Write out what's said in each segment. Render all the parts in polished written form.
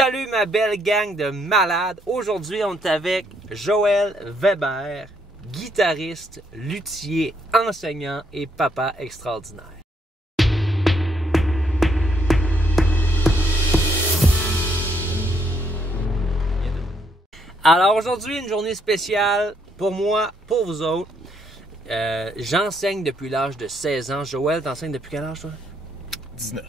Salut ma belle gang de malades. Aujourd'hui, on est avec Joël Weber, guitariste, luthier, enseignant et papa extraordinaire. Alors aujourd'hui, une journée spéciale pour moi, pour vous autres. J'enseigne depuis l'âge de 16 ans. Joël, t'enseignes depuis quel âge toi? 19.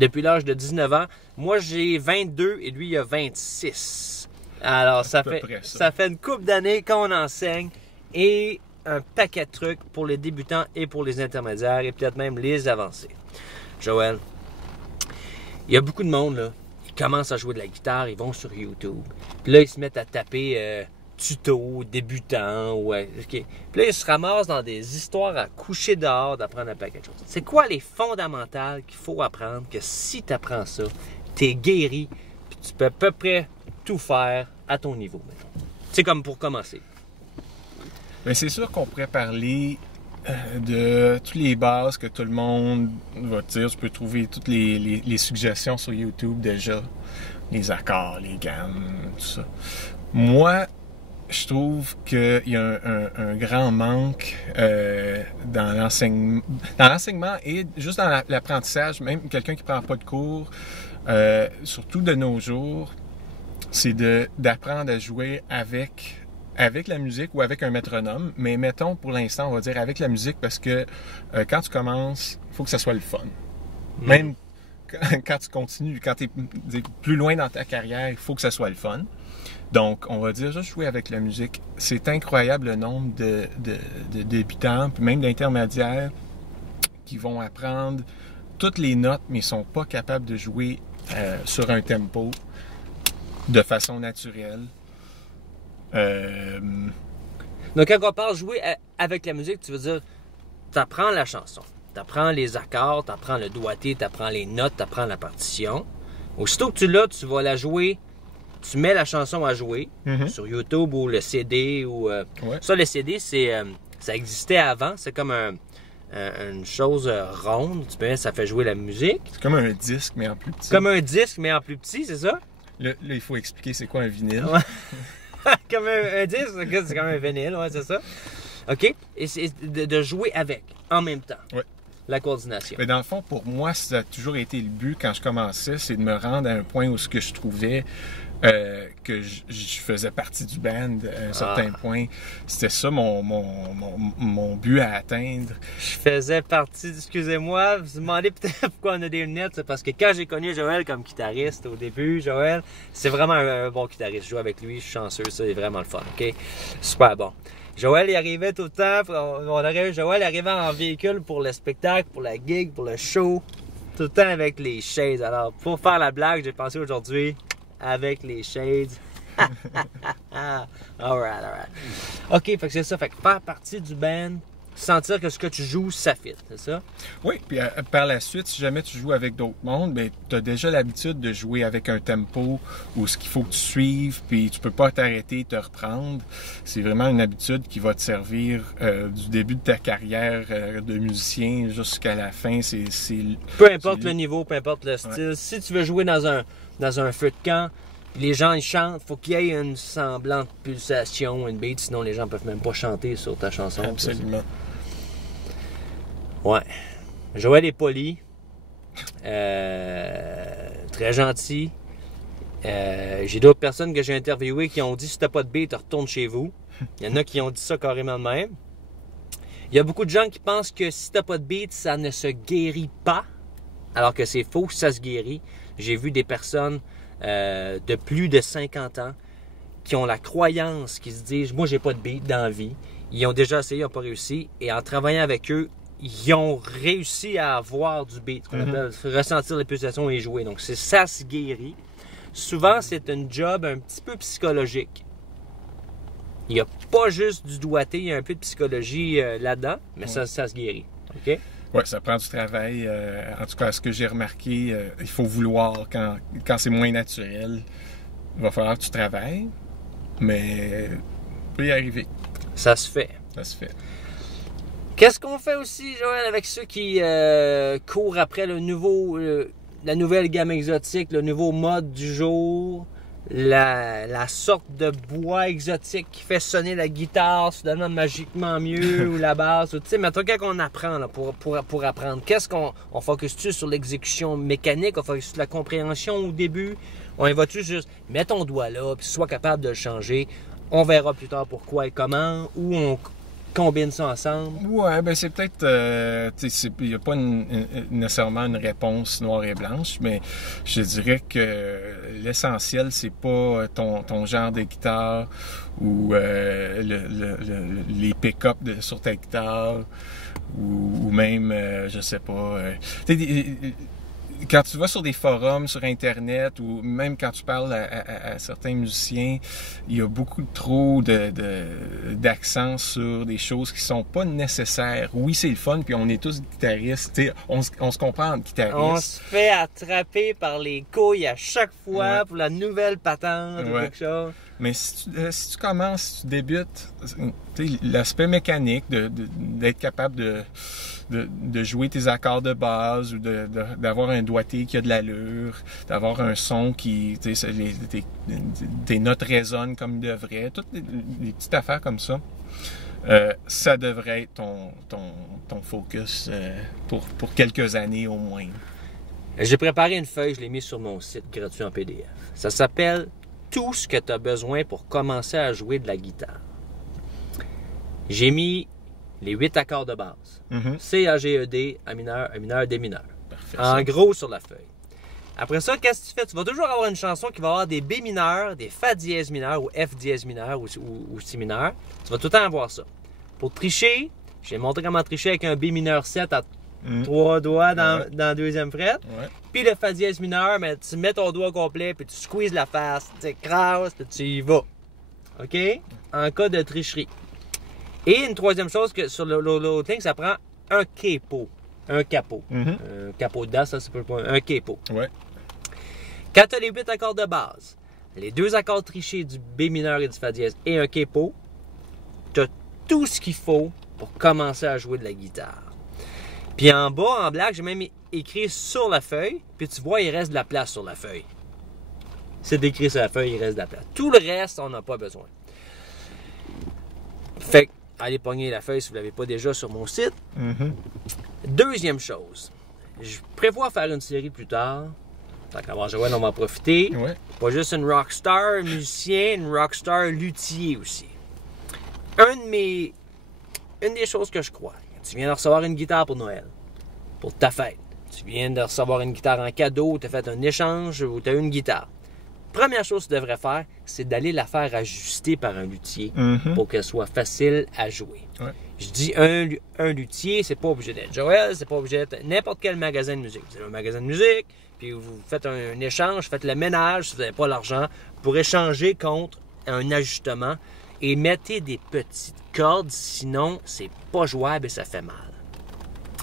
Depuis l'âge de 19 ans. Moi, j'ai 22 et lui, il a 26. Alors, ça fait une couple d'années qu'on enseigne et un paquet de trucs pour les débutants et pour les intermédiaires et peut-être même les avancés. Joël, il y a beaucoup de monde, là, qui commencent à jouer de la guitare, ils vont sur YouTube. Puis là, ils se mettent à taper tuto, débutant, ouais, OK. Puis là, ils se ramassent dans des histoires à coucher dehors d'apprendre un paquet de choses. C'est quoi les fondamentales qu'il faut apprendre, que si tu apprends ça, tu es guéri, puis tu peux à peu près tout faire à ton niveau, mettons. C'est comme pour commencer. Bien, c'est sûr qu'on pourrait parler de toutes les bases que tout le monde va te dire. Tu peux trouver toutes les suggestions sur YouTube déjà. Les accords, les gammes, tout ça. Moi, je trouve qu'il y a un grand manque dans l'enseignement et juste dans l'apprentissage. Même quelqu'un qui ne prend pas de cours, surtout de nos jours, c'est d'apprendre à jouer avec la musique ou avec un métronome. Mais mettons, pour l'instant, on va dire avec la musique parce que quand tu commences, il faut que ça soit le fun. Même quand tu continues, quand tu es plus loin dans ta carrière, il faut que ça soit le fun. Donc, on va dire juste jouer avec la musique. C'est incroyable le nombre de débutants, puis même d'intermédiaires, qui vont apprendre toutes les notes, mais ils ne sont pas capables de jouer sur un tempo de façon naturelle. Donc, quand on parle jouer avec la musique, tu veux dire, tu apprends la chanson, tu apprends les accords, tu apprends le doigté, tu apprends les notes, tu apprends la partition. Aussitôt que tu l'as, tu vas la jouer. Tu mets la chanson à jouer sur YouTube ou le CD. Ou, Ça, le CD, ça existait avant. C'est comme une chose ronde. Tu mets, ça fait jouer la musique. C'est comme un disque, mais en plus petit. Comme un disque, mais en plus petit, c'est ça? Là, il faut expliquer c'est quoi un vinyle. Ouais. Comme un disque, c'est comme un vinyle, ouais, c'est ça. OK? Et c'est de jouer avec, en même temps. Ouais. La coordination. Mais dans le fond, pour moi, ça a toujours été le but quand je commençais, c'est de me rendre à un point où ce que je trouvais que je faisais partie du band à un certain point. C'était ça mon but à atteindre. Je faisais partie, excusez-moi, vous vous demandez peut-être pourquoi on a des lunettes, c'est parce que quand j'ai connu Joël comme guitariste au début, Joël, c'est vraiment un bon guitariste. Je joue avec lui, je suis chanceux, ça est vraiment le fun, OK? Super bon. Joël, il arrivait tout le temps, Joël arrivait en véhicule pour le spectacle, pour la gig, pour le show, tout le temps avec les shades. Alors, pour faire la blague, j'ai pensé aujourd'hui avec les shades. Alright. OK, fait que c'est ça, fait que faire partie du band, sentir que ce que tu joues, ça fit, c'est ça? Oui, puis par la suite, si jamais tu joues avec d'autres mondes, ben, tu as déjà l'habitude de jouer avec un tempo où ce qu'il faut que tu suives, puis tu peux pas t'arrêter, te reprendre. C'est vraiment une habitude qui va te servir du début de ta carrière de musicien jusqu'à la fin. Peu importe le niveau, peu importe le style. Ouais. Si tu veux jouer dans un feu de camp, les gens ils chantent, faut qu'il y ait une semblante pulsation, une beat, sinon les gens peuvent même pas chanter sur ta chanson. Absolument. Ouais. Joël est poli, très gentil. J'ai d'autres personnes que j'ai interviewées qui ont dit si t'as pas de beat, retourne chez vous. Il y en a qui ont dit ça carrément de même. Il y a beaucoup de gens qui pensent que si t'as pas de beat, ça ne se guérit pas, alors que c'est faux, ça se guérit. J'ai vu des personnes de plus de 50 ans qui ont la croyance, qui se disent « Moi, j'ai pas de beat dans la vie. » Ils ont déjà essayé, ils n'ont pas réussi. Et en travaillant avec eux, ils ont réussi à avoir du beat, qu'on appelle ressentir les pulsations et jouer. Donc, ça se guérit. Souvent, c'est un job un petit peu psychologique. Il n'y a pas juste du doigté, il y a un peu de psychologie là-dedans, mais ça se guérit. OK? Oui, ça prend du travail. En tout cas, ce que j'ai remarqué, il faut vouloir quand c'est moins naturel. Il va falloir que tu travailles, mais tu peux y arriver. Ça se fait. Ça se fait. Qu'est-ce qu'on fait aussi, Joël, avec ceux qui courent après le nouveau la nouvelle gamme exotique, le nouveau mode du jour, la sorte de bois exotique qui fait sonner la guitare soudainement magiquement mieux ou la basse. Tu sais, mettons quand on apprend là, pour apprendre, qu'est-ce qu'on focus-tu sur l'exécution mécanique, on focus sur la compréhension au début, on y va-tu juste mets ton doigt là, puis sois capable de le changer. On verra plus tard pourquoi et comment, ou on combine ça ensemble. Ouais, ben c'est peut-être... il n'y a pas nécessairement une réponse noire et blanche, mais je dirais que l'essentiel, c'est pas ton genre de guitare ou les pick-up sur ta guitare ou même, je sais pas... quand tu vas sur des forums, sur Internet, ou même quand tu parles à certains musiciens, il y a beaucoup trop d'accent sur des choses qui sont pas nécessaires. Oui, c'est le fun, puis on est tous guitaristes. On se comprend entre guitaristes. On se fait attraper par les couilles à chaque fois pour la nouvelle patente ou quelque chose. Mais si tu commences, si tu débutes, l'aspect mécanique d'être capable de jouer tes accords de base ou d'avoir un doigté qui a de l'allure, d'avoir un son qui, tes notes résonnent comme ils devraient, toutes les petites affaires comme ça, ça devrait être ton focus pour quelques années au moins. J'ai préparé une feuille, je l'ai mise sur mon site gratuit en PDF. Ça s'appelle « Tout ce que tu as besoin pour commencer à jouer de la guitare ». J'ai mis les 8 accords de base. C, A, G, E, D, A mineur, D mineur. Parfait, en gros sur la feuille. Après ça, qu'est-ce que tu fais? Tu vas toujours avoir une chanson qui va avoir des B mineurs, des Fa dièse mineur ou F dièse mineur ou Si mineur. Tu vas tout le temps avoir ça. Pour tricher, je vais montré comment tricher avec un B mineur 7 à 3 doigts dans la deuxième frette. Ouais. Puis le Fa dièse mineur, mais tu mets ton doigt complet, puis tu squeezes la face, tu écrases, puis tu y vas. OK? En cas de tricherie. Et une troisième chose, que sur l'autre ligne, ça prend un capo. Un capot. Un capot dedans, ça peut pas. Un capo. Ouais. Quand tu as les 8 accords de base, les 2 accords trichés du B mineur et du Fa dièse et un capo, tu as tout ce qu'il faut pour commencer à jouer de la guitare. Puis en bas, en black, j'ai même écrit sur la feuille, puis tu vois, il reste de la place sur la feuille. C'est écrit sur la feuille, il reste de la place. Tout le reste, on n'a pas besoin. Fait que, allez pogner la feuille si vous ne l'avez pas déjà sur mon site. Deuxième chose, je prévois faire une série plus tard. Tant qu'à voir Joël, on va en profiter. Ouais. Pas juste une rockstar, un musicien, une rockstar luthier aussi. Une des choses que je crois, tu viens de recevoir une guitare pour Noël, pour ta fête. Tu viens de recevoir une guitare en cadeau, tu as fait un échange ou tu as eu une guitare. Première chose que tu devrais faire, c'est d'aller la faire ajuster par un luthier pour qu'elle soit facile à jouer. Ouais. Je dis un luthier, c'est pas obligé d'être Joël, c'est pas obligé d'être n'importe quel magasin de musique. Vous avez un magasin de musique, puis vous faites un échange, faites le ménage si vous n'avez pas l'argent pour échanger contre un ajustement et mettez des petites cordes, sinon c'est pas jouable et ça fait mal.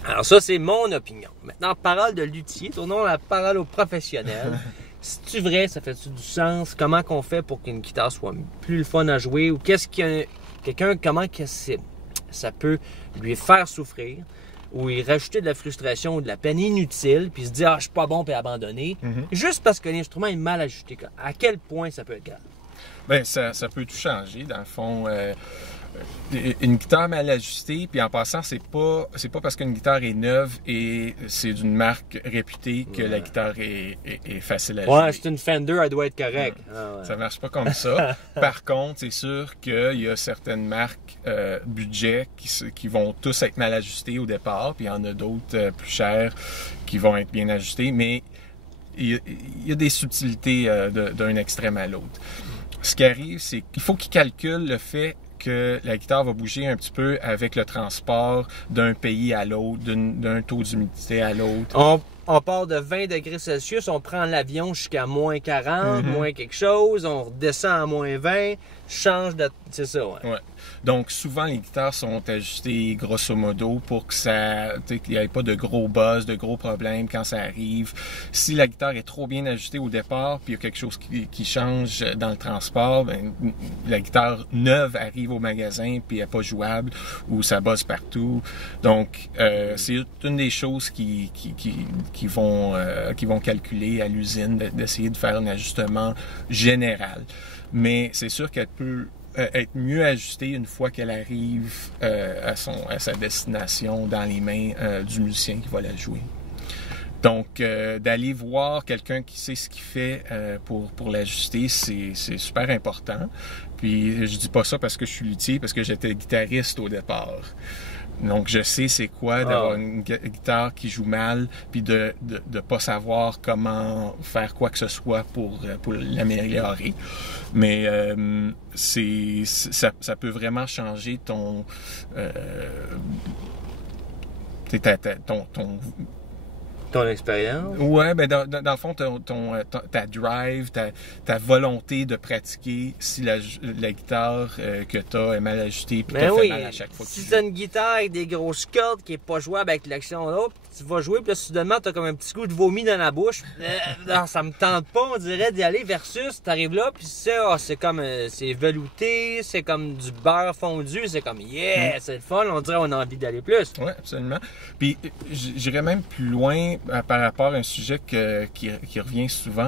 Alors ça, c'est mon opinion. Maintenant, parole de luthier, tournons la parole aux professionnels. C'est-tu vrai? Ça fait-tu du sens? Comment qu'on fait pour qu'une guitare soit plus le fun à jouer? Ou qu'est-ce qu'il quelqu'un, comment que ça peut lui faire souffrir? Ou y rajouter de la frustration ou de la peine inutile, puis se dire « Ah, je suis pas bon », puis abandonner. Juste parce que l'instrument est mal ajusté. À quel point ça peut être grave? Ben, ça peut tout changer. Dans le fond, une guitare mal ajustée, puis en passant, c'est pas parce qu'une guitare est neuve et c'est d'une marque réputée que la guitare est facile à jouer. Ouais, c'est une Fender, elle doit être correcte. Ça marche pas comme ça. Par contre, c'est sûr qu'il y a certaines marques budget qui vont tous être mal ajustées au départ, puis il y en a d'autres plus chères qui vont être bien ajustées, mais il y a des subtilités d'un extrême à l'autre. Ce qui arrive, c'est qu'il faut qu'ils calculent le fait que la guitare va bouger un petit peu avec le transport d'un pays à l'autre, d'un taux d'humidité à l'autre. On part de 20 degrés Celsius, on prend l'avion jusqu'à moins 40, moins quelque chose, on redescend à moins 20, change de... C'est ça, ouais. Donc, souvent, les guitares sont ajustées grosso modo pour que qu'il n'y ait pas de gros buzz, de gros problèmes quand ça arrive. Si la guitare est trop bien ajustée au départ, puis il y a quelque chose qui change dans le transport, ben, la guitare neuve arrive au magasin, puis elle n'est pas jouable, ou ça buzz partout. Donc, c'est une des choses qui vont calculer à l'usine, d'essayer de faire un ajustement général. Mais c'est sûr qu'elle peut être mieux ajustée une fois qu'elle arrive à sa destination dans les mains du musicien qui va la jouer. Donc, d'aller voir quelqu'un qui sait ce qu'il fait pour l'ajuster, c'est super important. Puis, je dis pas ça parce que je suis luthier, parce que j'étais guitariste au départ. Donc, je sais c'est quoi d'avoir une guitare qui joue mal, puis de pas savoir comment faire quoi que ce soit pour l'améliorer. Mais ça peut vraiment changer ton Ton expérience? Ouais, ben dans le fond, ta drive, ta volonté de pratiquer si la guitare que tu as est mal ajustée puis t'as fait mal à chaque fois que tu joues. Si t'as une guitare avec des grosses cordes qui est pas jouable avec l'action là, tu vas jouer, puis là, soudainement, t'as comme un petit goût de vomi dans la bouche. Non, ça me tente pas, on dirait, d'y aller versus, t'arrives là, puis c'est comme, c'est velouté, c'est comme du beurre fondu, c'est comme, yeah, c'est le fun, on dirait qu'on a envie d'aller plus. Oui, absolument. Puis, j'irais même plus loin par rapport à un sujet qui revient souvent.